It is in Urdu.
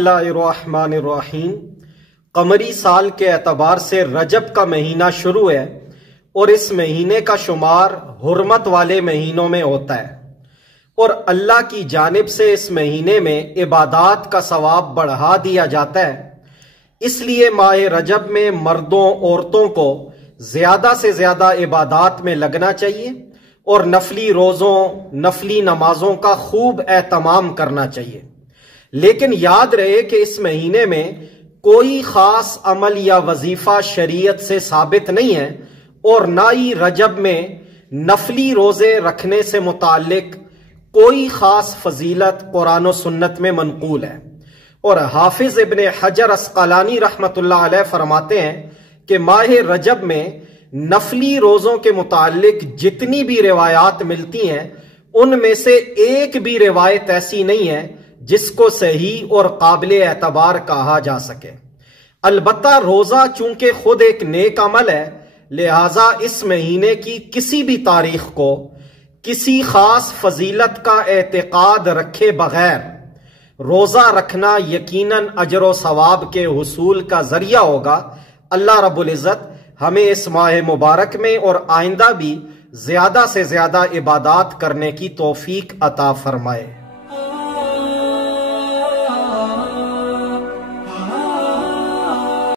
اللہ الرحمن الرحیم۔ قمری سال کے اعتبار سے رجب کا مہینہ شروع ہے اور اس مہینے کا شمار حرمت والے مہینوں میں ہوتا ہے، اور اللہ کی جانب سے اس مہینے میں عبادات کا ثواب بڑھا دیا جاتا ہے۔ اس لیے ماہ رجب میں مردوں عورتوں کو زیادہ سے زیادہ عبادات میں لگنا چاہیے اور نفلی روزوں نفلی نمازوں کا خوب اہتمام کرنا چاہیے۔ لیکن یاد رہے کہ اس مہینے میں کوئی خاص عمل یا وظیفہ شریعت سے ثابت نہیں ہے، اور نہ ہی رجب میں نفلی روزے رکھنے سے متعلق کوئی خاص فضیلت قرآن و سنت میں منقول ہے۔ اور حافظ ابن حجر عسقلانی رحمۃ اللہ علیہ فرماتے ہیں کہ ماہ رجب میں نفلی روزوں کے متعلق جتنی بھی روایات ملتی ہیں ان میں سے ایک بھی روایت ایسی نہیں ہے جس کو صحیح اور قابل اعتبار کہا جا سکے۔ البتہ روزہ چونکہ خود ایک نیک عمل ہے، لہٰذا اس مہینے کی کسی بھی تاریخ کو کسی خاص فضیلت کا اعتقاد رکھے بغیر روزہ رکھنا یقیناً اجر و ثواب کے حصول کا ذریعہ ہوگا۔ اللہ رب العزت ہمیں اس ماہ مبارک میں اور آئندہ بھی زیادہ سے زیادہ عبادات کرنے کی توفیق عطا فرمائے۔